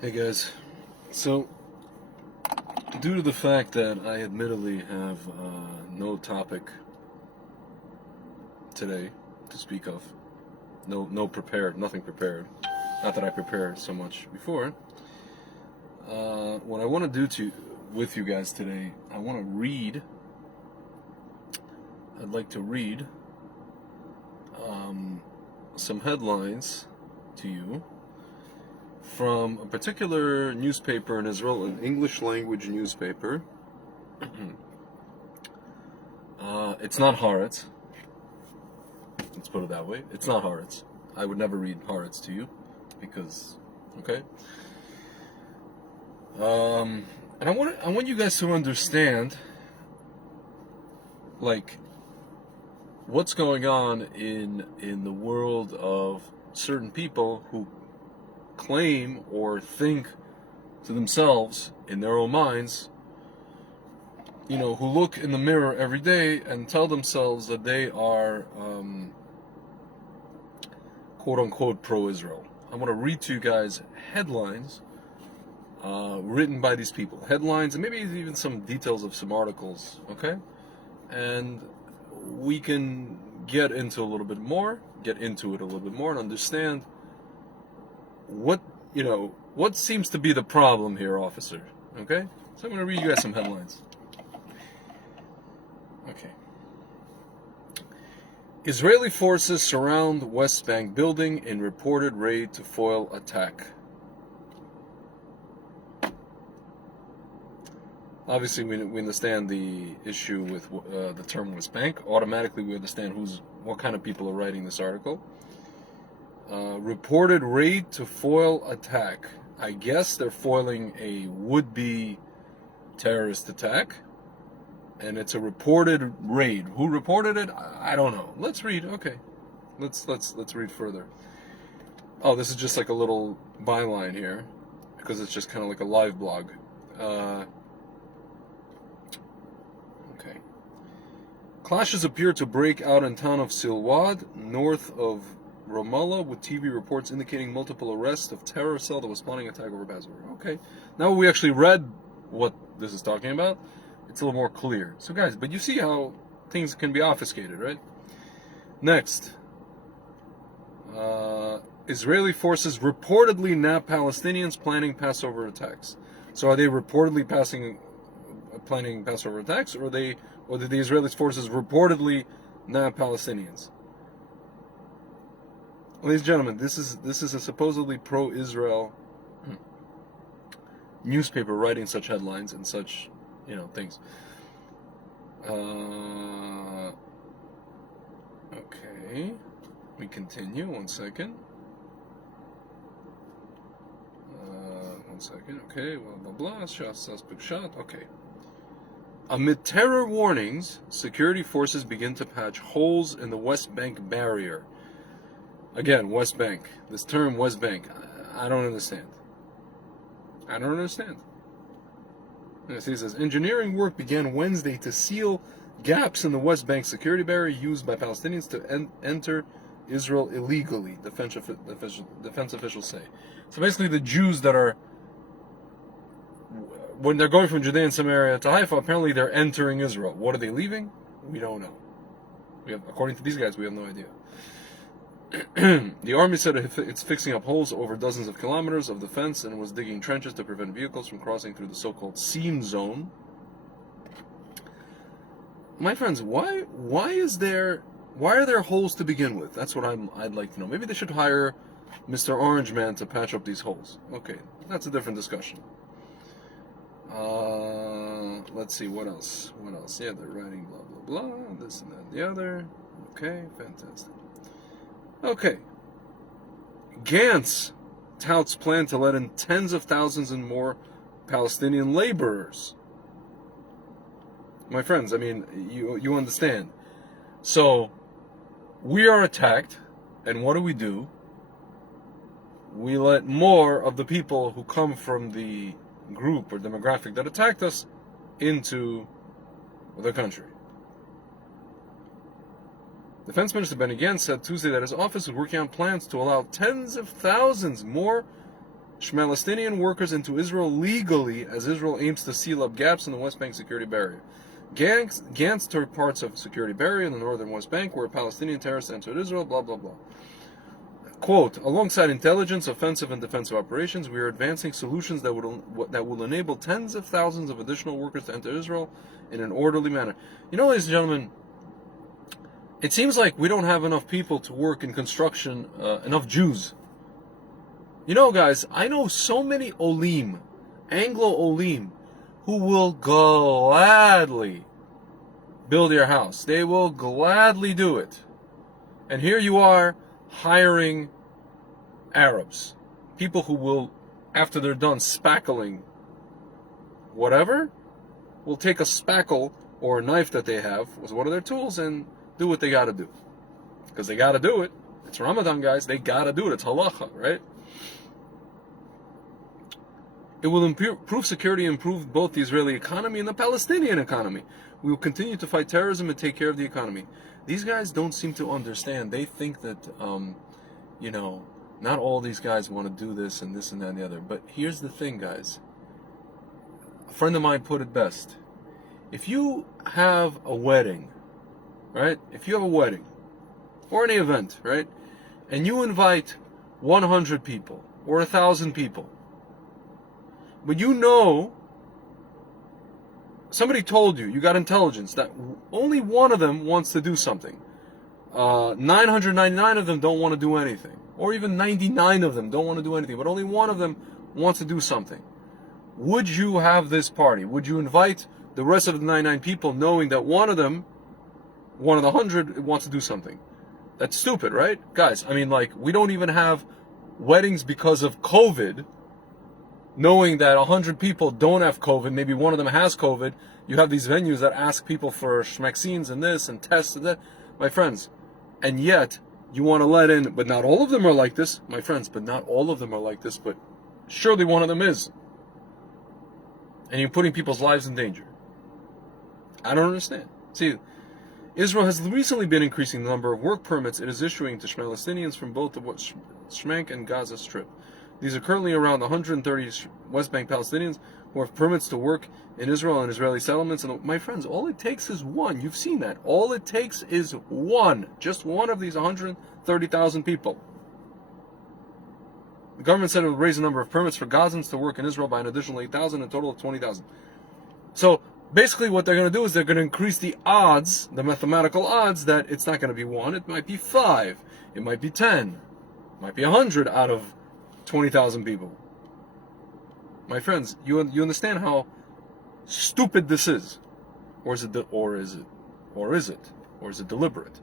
Hey guys, so due to the fact that I admittedly have no topic today to speak of, nothing prepared, not that I prepared so much before, what I want to do with you guys today, I'd like to read some headlines to you from a particular newspaper in Israel, an English language newspaper. It's not Haaretz. Let's put it that way. It's not Haaretz. I would never read Haaretz to you because, okay. And I want you guys to understand, like, what's going on in the world of certain people who claim or think to themselves in their own minds, who look in the mirror every day and tell themselves that they are quote unquote pro-Israel. I want to read to you guys headlines written by these people. Headlines and maybe even some details of some articles, okay? And we can get into it a little bit more and understand what seems to be the problem here, officer. Okay? So I'm going to read you guys some headlines. Okay. Israeli forces surround West Bank building in reported raid to foil attack. Obviously, we understand the issue with the term West Bank. Automatically, we understand what kind of people are writing this article. Reported raid to foil attack. I guess they're foiling a would-be terrorist attack, and it's a reported raid. Who reported it? I don't know. Let's read. Okay, let's read further. Oh, this is just like a little byline here because it's just kind of like a live blog. Okay. Clashes appear to break out in town of Silwad, north of Ramallah, with TV reports indicating multiple arrests of terror cell that was planning attack over Basra. Okay, now we actually read what this is talking about. It's a little more clear. So guys, but you see how things can be obfuscated, right? Next, Israeli forces reportedly nab Palestinians planning Passover attacks. So are they reportedly planning Passover attacks, or did the Israeli forces reportedly nab Palestinians? Ladies and gentlemen, this is a supposedly pro-Israel newspaper writing such headlines and such, things. Okay, we continue. 1 second. 1 second. Okay, blah blah blah. Suspect shot. Okay. Amid terror warnings, security forces begin to patch holes in the West Bank barrier. Again, West Bank. This term, West Bank, I don't understand. It says, engineering work began Wednesday to seal gaps in the West Bank security barrier used by Palestinians to enter Israel illegally, defense officials say. So basically the Jews that are, when they're going from Judea and Samaria to Haifa, apparently they're entering Israel. What are they leaving? We don't know. According to these guys, we have no idea. The army said it's fixing up holes over dozens of kilometers of the fence and was digging trenches to prevent vehicles from crossing through the so-called seam zone. My friends, why are there holes to begin with? That's what I'd like to know. Maybe they should hire Mr. Orange Man to patch up these holes. Okay, that's a different discussion. Let's see, what else? Yeah, they're writing blah blah blah, this and that and the other. Okay, fantastic. Okay. Gantz touts plan to let in tens of thousands and more Palestinian laborers. My friends, I mean, you understand. So, we are attacked, and what do? We let more of the people who come from the group or demographic that attacked us into the country. Defense Minister Bennett said Tuesday that his office is working on plans to allow tens of thousands more Palestinian workers into Israel legally as Israel aims to seal up gaps in the West Bank security barrier. Gantz took parts of security barrier in the northern West Bank where Palestinian terrorists entered Israel, blah, blah, blah. Quote, alongside intelligence, offensive, and defensive operations, we are advancing solutions that will enable tens of thousands of additional workers to enter Israel in an orderly manner. You know, ladies and gentlemen, it seems like we don't have enough people to work in construction, enough Jews. You know, guys, I know so many Olim, Anglo-Olim, who will gladly build your house. They will gladly do it. And here you are, hiring Arabs, people who will, after they're done spackling whatever, will take a spackle or a knife that they have as one of their tools and do what they got to do. Because they got to do it. It's Ramadan, guys. They got to do it. It's halacha, right? It will improve security and improve both the Israeli economy and the Palestinian economy. We will continue to fight terrorism and take care of the economy. These guys don't seem to understand. They think that, not all these guys want to do this and that and the other. But here's the thing, guys. A friend of mine put it best. If you have a wedding, right? If you have a wedding or any event, right? And you invite 100 people or 1,000 people, but somebody told you got intelligence that only one of them wants to do something. 999 of them don't want to do anything. Or even 99 of them don't want to do anything, but only one of them wants to do something. Would you have this party? Would you invite the rest of the 99 people knowing that one of the 100 wants to do something? That's stupid, right? Guys, I mean, we don't even have weddings because of COVID, knowing that 100 people don't have COVID, maybe one of them has COVID. You have these venues that ask people for vaccines and this and tests and that. My friends, and yet you want to let in, but not all of them are like this, my friends, but not all of them are like this, but surely one of them is. And you're putting people's lives in danger. I don't understand. See, Israel has recently been increasing the number of work permits it is issuing to Palestinians from both the Shmank and Gaza Strip. These are currently around 130 West Bank Palestinians who have permits to work in Israel and Israeli settlements. And my friends, all it takes is one. You've seen that. All it takes is one. Just one of these 130,000 people. The government said it would raise the number of permits for Gazans to work in Israel by an additional 8,000, a total of 20,000. So basically what they're going to do is they're going to increase the odds, the mathematical odds, that it's not going to be 1, it might be 5, it might be 10, it might be 100 out of 20,000 people. My friends, you understand how stupid this is, or is it deliberate?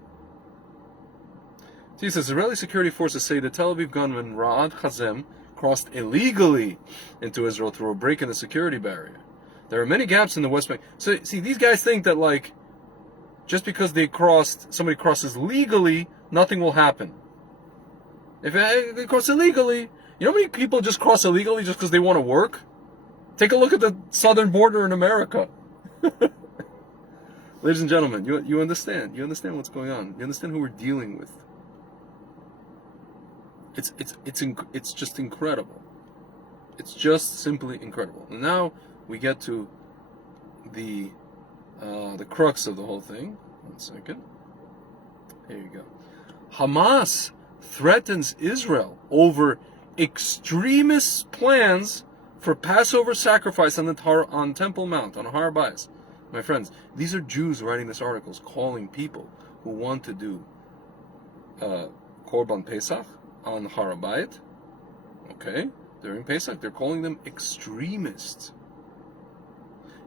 See, it says Israeli security forces say the Tel Aviv gunman Ra'ad Hazem crossed illegally into Israel through a break in the security barrier. There are many gaps in the West Bank. So, see, these guys think that just because somebody crosses legally, nothing will happen. If they cross illegally, you know how many people just cross illegally just because they want to work? Take a look at the southern border in America. Ladies and gentlemen, you understand. You understand what's going on. You understand who we're dealing with. It's just incredible. It's just simply incredible. And now we get to the crux of the whole thing. 1 second. Here you go. Hamas threatens Israel over extremist plans for Passover sacrifice on Temple Mount, on Har Bayis. My friends, these are Jews writing this article, calling people who want to do Korban Pesach on Har Bayit, okay, during Pesach, they're calling them extremists.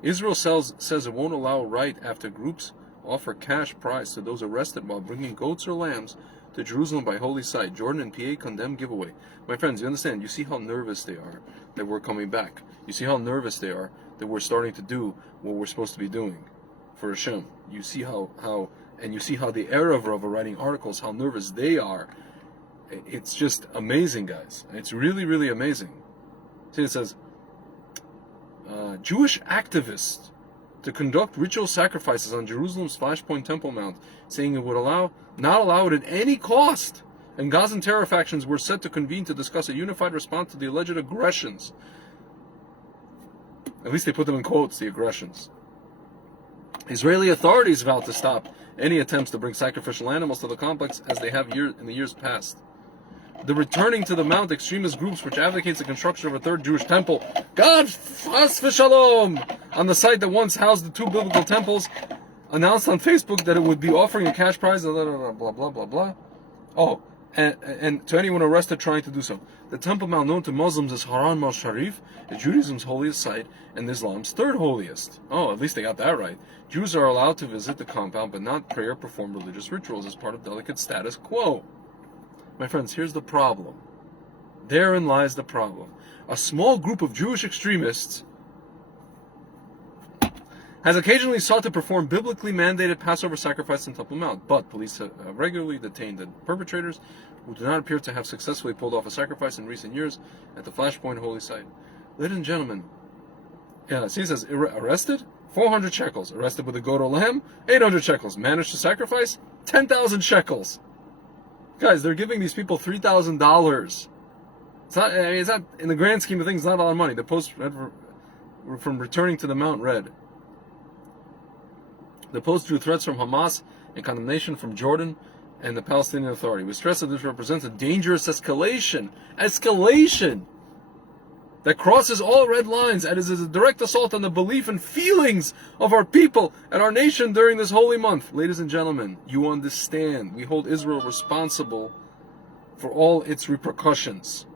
Israel says it won't allow right after groups offer cash prize to those arrested while bringing goats or lambs to Jerusalem by holy site. Jordan and PA condemn giveaway. My friends, you understand, you see how nervous they are that we're coming back. You see how nervous they are that we're starting to do what we're supposed to be doing for Hashem. You see how you see how the Erev Rav are writing articles, how nervous they are. It's just amazing, guys. It's really, really amazing. See, it says, Jewish activists to conduct ritual sacrifices on Jerusalem's Flashpoint Temple Mount, saying it would not allow it at any cost, and Gazan terror factions were set to convene to discuss a unified response to the alleged aggressions. At least they put them in quotes, the aggressions. Israeli authorities vowed to stop any attempts to bring sacrificial animals to the complex as they have in the years past. The returning to the Mount extremist groups which advocates the construction of a third Jewish temple, God chas v'shalom, on the site that once housed the two biblical temples, announced on Facebook that it would be offering a cash prize, blah, blah, blah, blah, blah, blah. Oh, and to anyone arrested trying to do so. The Temple Mount, known to Muslims as Haram al-Sharif, is Judaism's holiest site and Islam's third holiest. Oh, at least they got that right. Jews are allowed to visit the compound, but not pray or perform religious rituals as part of delicate status quo. My friends, here's the problem. Therein lies the problem. A small group of Jewish extremists has occasionally sought to perform biblically mandated Passover sacrifice in Temple Mount, but police have regularly detained the perpetrators, who do not appear to have successfully pulled off a sacrifice in recent years at the Flashpoint holy site. Ladies and gentlemen, see, it says arrested, 400 shekels. Arrested with a goat or lamb, 800 shekels. Managed to sacrifice, 10,000 shekels. Guys, they're giving these people $3,000. It's not, in the grand scheme of things, not a lot of money. The post from returning to the Mount read, the post drew threats from Hamas and condemnation from Jordan and the Palestinian Authority. We stress that this represents a dangerous escalation that crosses all red lines and is a direct assault on the belief and feelings of our people and our nation during this holy month. Ladies and gentlemen, you understand, we hold Israel responsible for all its repercussions.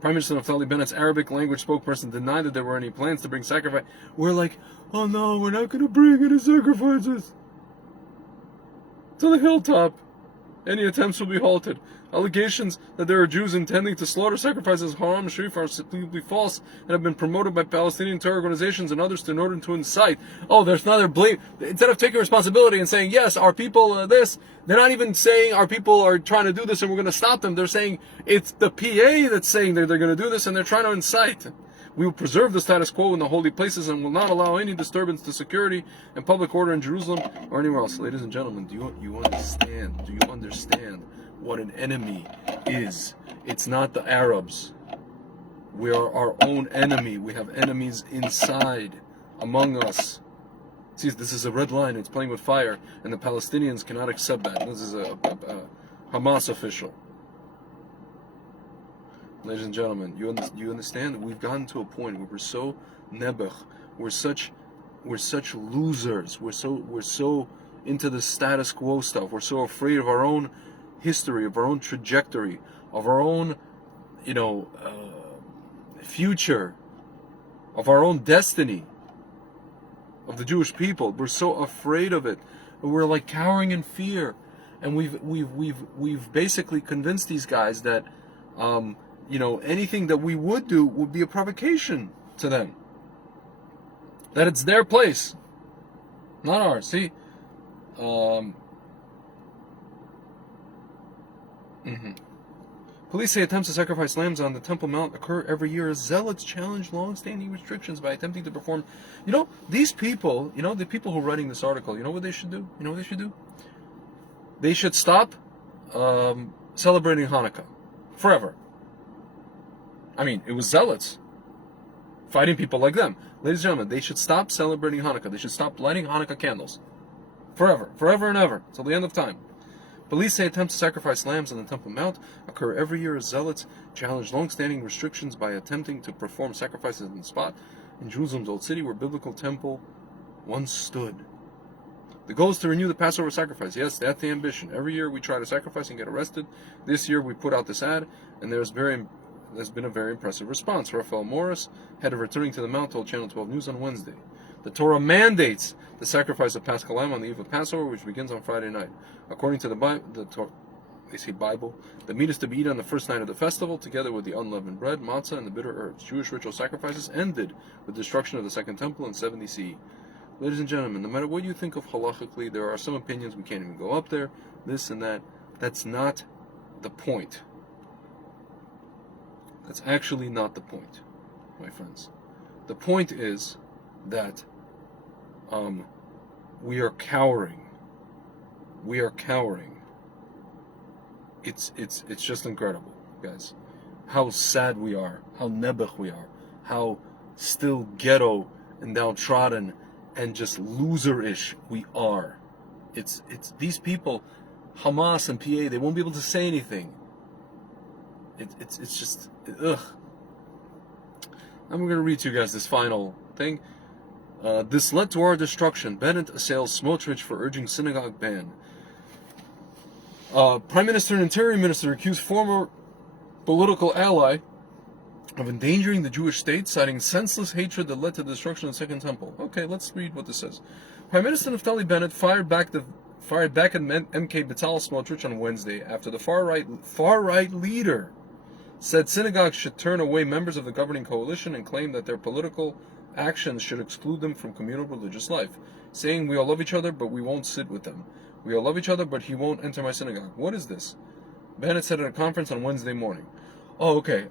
Prime Minister Naftali Bennett's Arabic language spokesperson denied that there were any plans to bring sacrifice. We're like, oh no, we're not going to bring any sacrifices to the hilltop. Any attempts will be halted. Allegations that there are Jews intending to slaughter sacrifices Haram Sharif are completely false and have been promoted by Palestinian terror organizations and others in order to incite. Oh, there's another blame. Instead of taking responsibility and saying, yes, our people this, they're not even saying our people are trying to do this and we're going to stop them. They're saying it's the PA that's saying that they're going to do this and they're trying to incite. We will preserve the status quo in the holy places and will not allow any disturbance to security and public order in Jerusalem or anywhere else. Ladies and gentlemen, do you understand? Do you understand what an enemy is? It's not the Arabs. We are our own enemy. We have enemies inside, among us. See, this is a red line. It's playing with fire, and the Palestinians cannot accept that. This is a Hamas official. Ladies and gentlemen, you understand? We've gotten to a point where we're so nebuch, we're such losers. We're so into the status quo stuff. We're so afraid of our own history, of our own trajectory, of our own, future, of our own destiny, of the Jewish people. We're so afraid of it. We're like cowering in fear, and we've basically convinced these guys that anything that we would do would be a provocation to them. That it's their place, not ours. See, Police say attempts to sacrifice lambs on the Temple Mount occur every year as zealots challenge long-standing restrictions by attempting to perform. These people, the people who are writing this article, you know what they should do? You know what they should do? They should stop celebrating Hanukkah forever. I mean, it was zealots fighting people like them. Ladies and gentlemen, they should stop celebrating Hanukkah. They should stop lighting Hanukkah candles. Forever and ever, till the end of time. Police say attempts to sacrifice lambs on the Temple Mount occur every year as zealots challenge long-standing restrictions by attempting to perform sacrifices in the spot in Jerusalem's Old City where biblical temple once stood. The goal is to renew the Passover sacrifice. Yes, that's the ambition. Every year we try to sacrifice and get arrested. This year we put out this ad, and there's been a very impressive response. Raphael Morris, head of Returning to the Mount, told Channel 12 News on Wednesday. The Torah mandates the sacrifice of Paschal Lamb on the eve of Passover, which begins on Friday night. According to the Bible, the meat is to be eaten on the first night of the festival, together with the unleavened bread, matzah, and the bitter herbs. Jewish ritual sacrifices ended with the destruction of the Second Temple in 70 CE. Ladies and gentlemen, no matter what you think of halachically, there are some opinions we can't even go up there, this and that. That's not the point. That's actually not the point, my friends. The point is that we are cowering. We are cowering it's just incredible, guys. How sad we are, how nebuch we are, how still ghetto and downtrodden and just loser-ish we are. It's these people, Hamas and PA, they won't be able to say anything. It's just ugh. I'm going to read to you guys this final thing. This led to our destruction. Bennett assails Smotrich for urging synagogue ban. Prime Minister and Interior Minister accused former political ally of endangering the Jewish state, citing senseless hatred that led to the destruction of the Second Temple. Okay, let's read what this says. Prime Minister Naftali Bennett fired back at MK Betzalel Smotrich on Wednesday after the far right leader said synagogues should turn away members of the governing coalition and claim that their political actions should exclude them from communal religious life, saying, "We all love each other, but we won't sit with them. We all love each other, but he won't enter my synagogue." What is this? Bennett said at a conference on Wednesday morning. Oh, okay.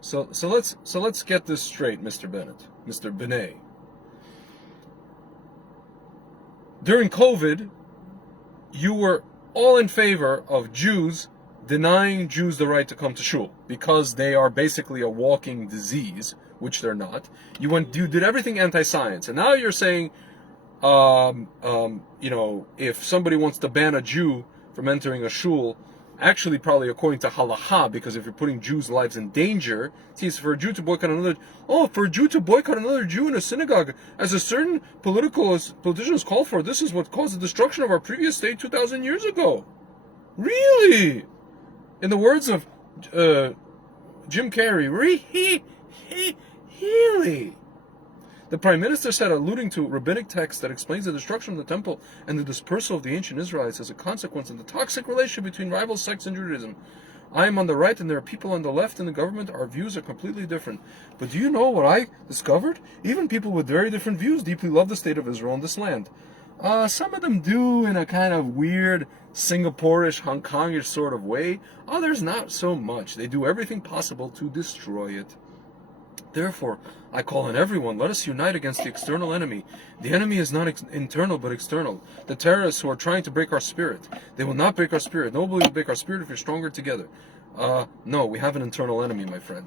So let's get this straight, Mr. Bennett, Mr. Bennett. During COVID, you were all in favor of Jews denying Jews the right to come to shul because they are basically a walking disease, which they're not. You did everything anti-science, and now you're saying, if somebody wants to ban a Jew from entering a shul, actually probably according to halacha, because if you're putting Jews' lives in danger, it's for a Jew to boycott another Jew in a synagogue, as a certain politicians call for, this is what caused the destruction of our previous state 2,000 years ago. Really? In the words of Jim Carrey, really? The Prime Minister said, alluding to rabbinic text that explains the destruction of the temple and the dispersal of the ancient Israelites as a consequence of the toxic relationship between rival sects and Judaism. I am on the right and there are people on the left in the government. Our views are completely different. But do you know what I discovered? Even people with very different views deeply love the state of Israel and this land. Some of them do in a kind of weird Singapore-ish, Hong Kong-ish sort of way. Others not so much. They do everything possible to destroy it. Therefore, I call on everyone, let us unite against the external enemy. The enemy is not internal, but external. The terrorists who are trying to break our spirit. They will not break our spirit. Nobody will break our spirit if we're stronger together. No, we have an internal enemy, my friend.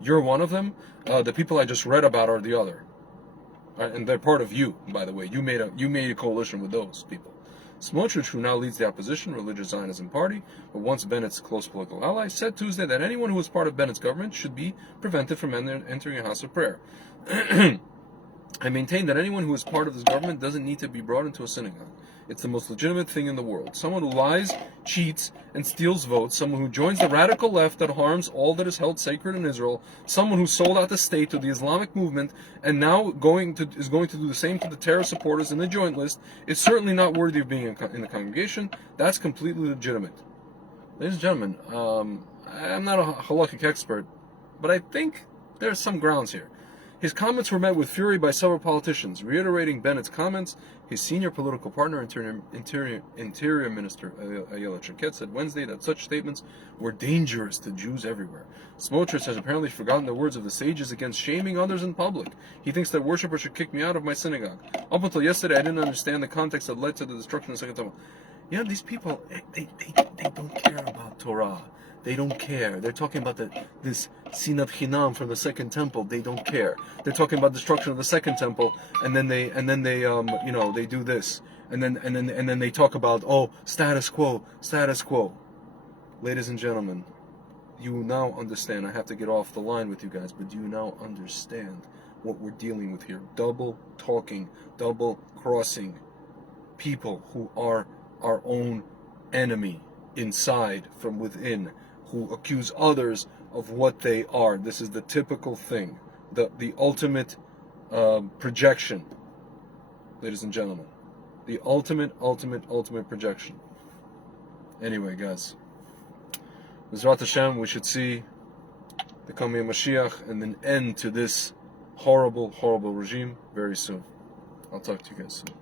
You're one of them. The people I just read about are the other. And they're part of you, by the way. You made a coalition with those people. Smotrich, who now leads the opposition religious Zionism party, but once Bennett's close political ally, said Tuesday that anyone who was part of Bennett's government should be prevented from entering a house of prayer. I maintain that anyone who is part of this government doesn't need to be brought into a synagogue. It's the most legitimate thing in the world. Someone who lies, cheats, and steals votes, someone who joins the radical left that harms all that is held sacred in Israel, someone who sold out the state to the Islamic movement and now is going to do the same to the terror supporters in the joint list, is certainly not worthy of being in the congregation. That's completely legitimate. Ladies and gentlemen, I'm not a halakhic expert, but I think there's some grounds here. His comments were met with fury by several politicians. Reiterating Bennett's comments, his senior political partner, Interior Minister Ayelet Shaked, said Wednesday that such statements were dangerous to Jews everywhere. Smotrich has apparently forgotten the words of the sages against shaming others in public. He thinks that worshippers should kick me out of my synagogue. Up until yesterday, I didn't understand the context that led to the destruction of the Second Temple. You know, these people, they don't care about Torah. They don't care. They're talking about this sinat chinam from the Second Temple. They don't care. They're talking about destruction of the Second Temple, and then they they do this, and then they talk about status quo. Ladies and gentlemen, you now understand. I have to get off the line with you guys, but do you now understand what we're dealing with here? Double talking, double crossing people who are our own enemy inside from within, who accuse others of what they are. This is the typical thing, the ultimate projection, ladies and gentlemen. The ultimate projection. Anyway, guys, B'ezrat Hashem, we should see the coming of Mashiach and an end to this horrible regime very soon. I'll talk to you guys soon.